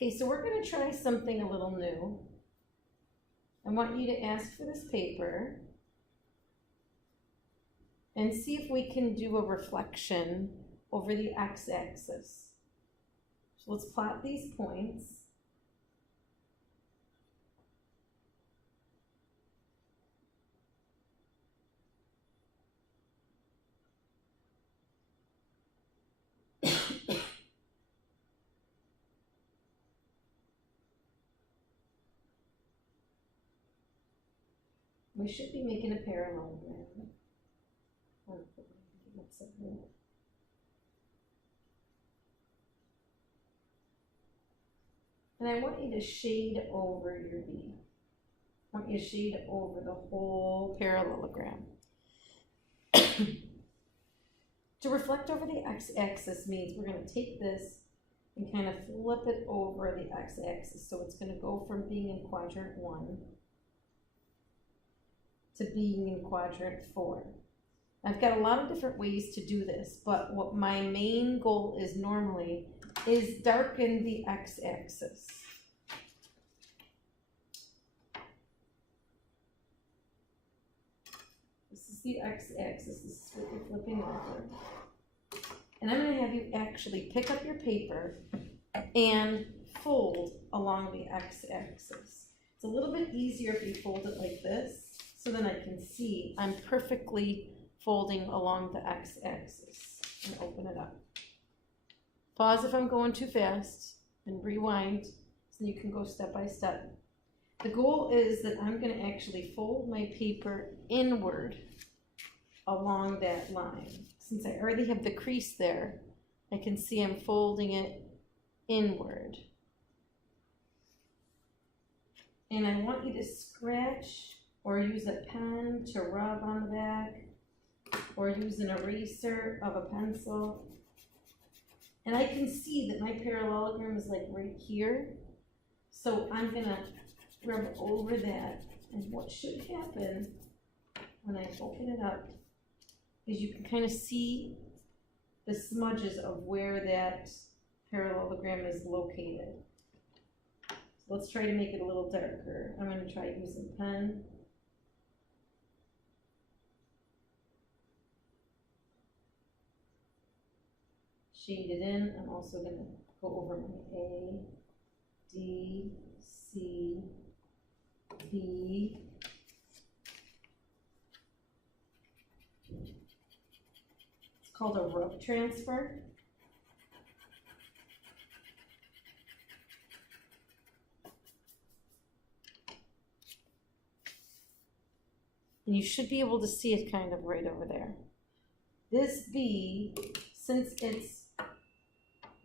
Okay, so we're gonna try something a little new. I want you to ask for this paper and see if we can do a reflection over the x-axis. So let's plot these points. We should be making a parallelogram. And I want you to shade over your B. I want you to shade over the whole parallelogram. To reflect over the x-axis means we're going to take this and kind of flip it over the x-axis. So it's going to go from being in quadrant 1 to being in quadrant 4. I've got a lot of different ways to do this, but what my main goal is normally is darken the x-axis. This is the x-axis, this is what you're flipping over. And I'm going to have you actually pick up your paper and fold along the x-axis. It's a little bit easier if you fold it like this, so then I can see I'm perfectly folding along the x-axis, and open it up. Pause if I'm going too fast and rewind so you can go step by step. The goal is that I'm going to actually fold my paper inward along that line. Since I already have the crease there, I can see I'm folding it inward. And I want you to scratch or use a pen to rub on the back, or use an eraser of a pencil. And I can see that my parallelogram is like right here. So I'm gonna rub over that. And what should happen when I open it up is you can kind of see the smudges of where that parallelogram is located. So let's try to make it a little darker. I'm gonna try using a pen. Shade it in. I'm also going to go over my A, D, C, B. It's called a rub transfer. And you should be able to see it kind of right over there. This B, since it's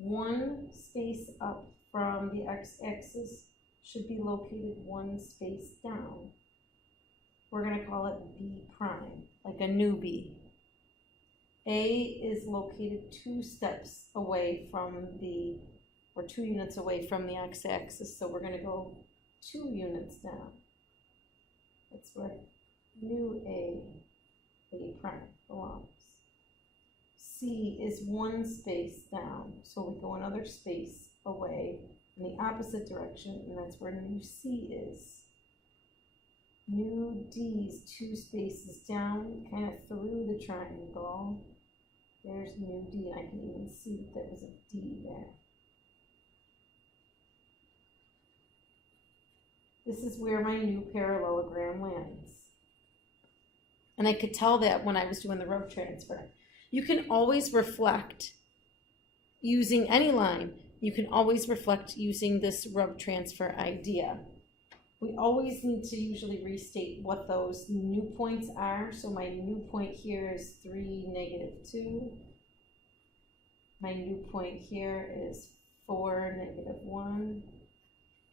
one space up from the x-axis, should be located one space down. We're going to call it B prime, like a new B. A is located 2 steps away from the, or 2 units away from the x-axis, so we're going to go 2 units down. That's where new A prime belongs. C is 1 space down, so we go another space away in the opposite direction, and that's where new C is. New D is 2 spaces down, kind of through the triangle. There's new D, and I can even see that there was a D there. This is where my new parallelogram lands. And I could tell that when I was doing the rub transfer. You can always reflect using any line. You can always reflect using this rub transfer idea. We always need to usually restate what those new points are. So my new point here is 3, -2. My new point here is 4, -1.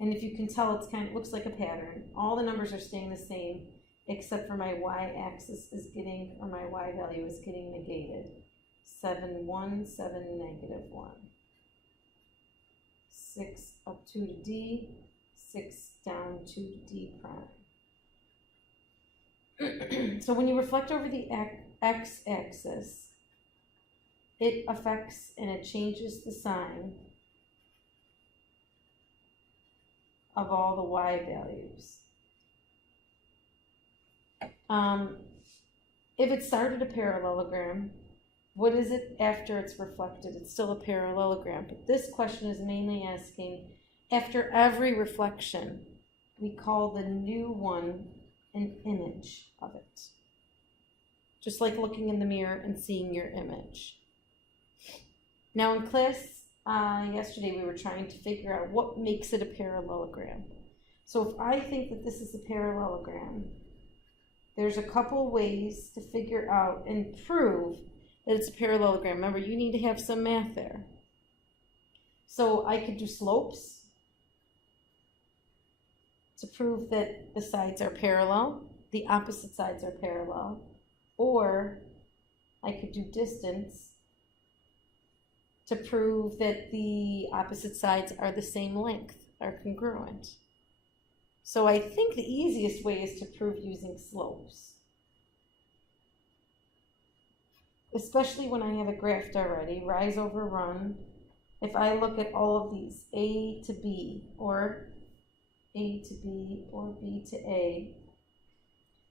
And if you can tell, it's kind of looks like a pattern. All the numbers are staying the same, except for my y-axis is getting, or my y value is getting negated. 7, 1, 7, -1. 6 up 2 to D, 6 down 2 to D prime. So when you reflect over the x-axis, it affects and it changes the sign of all the y values. If it started a parallelogram, what is it after it's reflected? It's still a parallelogram, but this question is mainly asking, after every reflection, we call the new one an image of it. Just like looking in the mirror and seeing your image. Now in class yesterday, we were trying to figure out what makes it a parallelogram. So if I think that this is a parallelogram, there's a couple ways to figure out and prove that it's a parallelogram. Remember, you need to have some math there. So I could do slopes to prove that the sides are parallel, the opposite sides are parallel, or I could do distance to prove that the opposite sides are the same length, are congruent. So I think the easiest way is to prove using slopes. Especially when I have it graphed already, rise over run. If I look at all of these, A to B, or A to B, or B to A,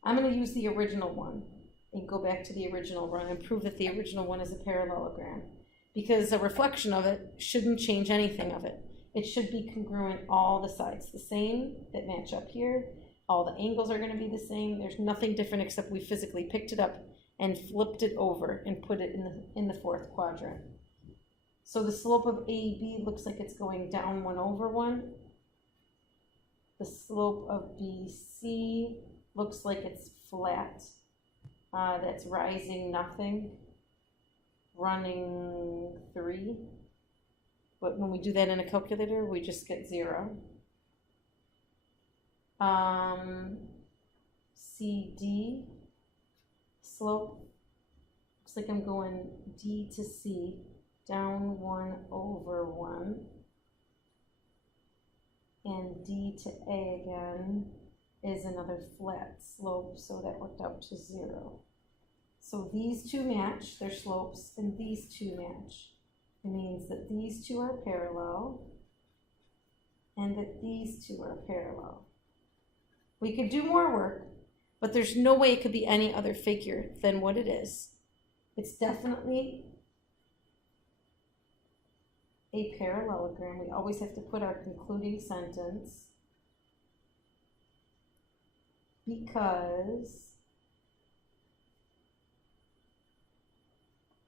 I'm going to use the original one and go back to the original one and prove that the original one is a parallelogram. Because a reflection of it shouldn't change anything of it. It should be congruent all the sides, the same that match up here. All the angles are going to be the same. There's nothing different except we physically picked it up and flipped it over and put it in the fourth quadrant. So the slope of AB looks like it's going down 1 over 1. The slope of BC looks like it's flat. That's rising nothing, running 3. But when we do that in a calculator, we just get 0. CD slope looks like I'm going D to C, down 1 over 1. And D to A again is another flat slope, so that worked out to 0. So these two match, their slopes, and these two match. It means that these two are parallel and that these two are parallel. We could do more work, but there's no way it could be any other figure than what it is. It's definitely a parallelogram. We always have to put our concluding sentence because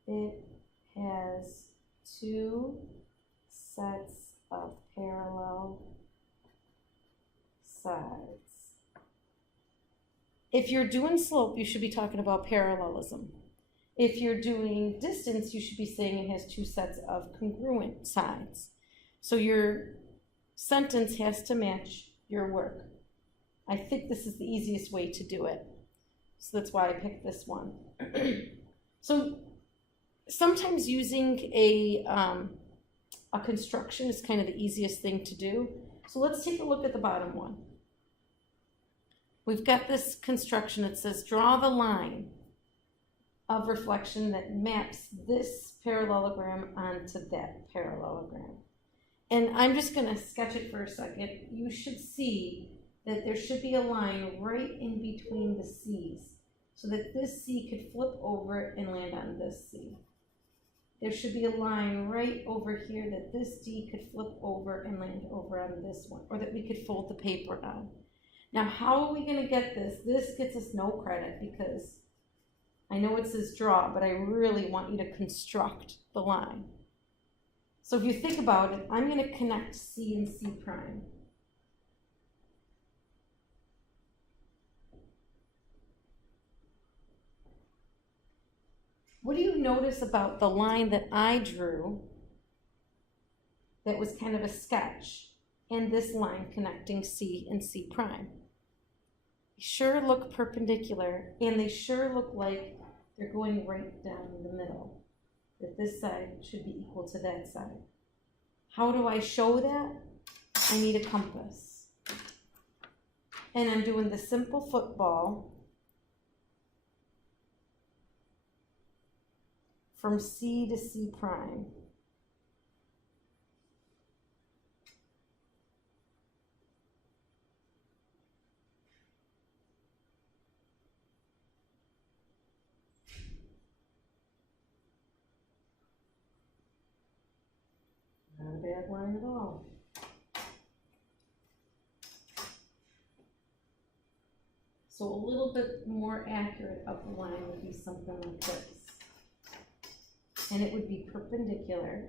it has 2 sets of parallel sides. If you're doing slope, you should be talking about parallelism. If you're doing distance, you should be saying it has 2 sets of congruent sides. So your sentence has to match your work. I think this is the easiest way to do it. So that's why I picked this one. So sometimes using a construction is kind of the easiest thing to do. So let's take a look at the bottom one. We've got this construction that says draw the line of reflection that maps this parallelogram onto that parallelogram. And I'm just going to sketch it for a second. You should see that there should be a line right in between the C's so that this C could flip over and land on this C. There should be a line right over here that this D could flip over and land over on this one, or that we could fold the paper on. Now, how are we going to get this? This gets us no credit because I know it says draw, but I really want you to construct the line. So if you think about it, I'm going to connect C and C prime. What do you notice about the line that I drew that was kind of a sketch and this line connecting C and C prime? They sure look perpendicular, and they sure look like they're going right down the middle, that this side should be equal to that side. How do I show that? I need a compass. And I'm doing the simple football from C to C prime. red line at all. So a little bit more accurate up the line would be something like this. And it would be perpendicular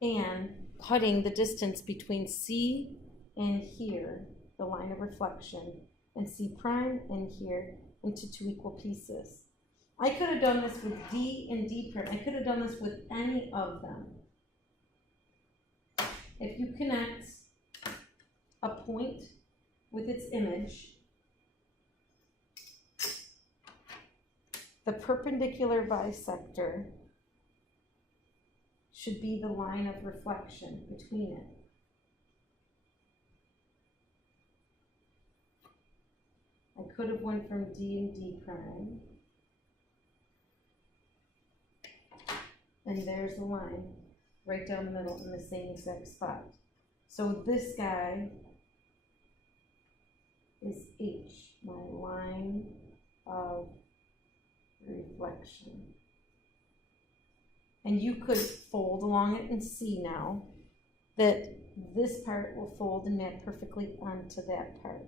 and cutting the distance between C and here, the line of reflection, and C prime and here into two equal pieces. I could have done this with D and D prime. I could have done this with any of them. If you connect a point with its image, the perpendicular bisector should be the line of reflection between it. I could have went from D and D prime. And there's the line right down the middle in the same exact spot. So this guy is H, my line of reflection. And you could fold along it and see now that this part will fold and map perfectly onto that part.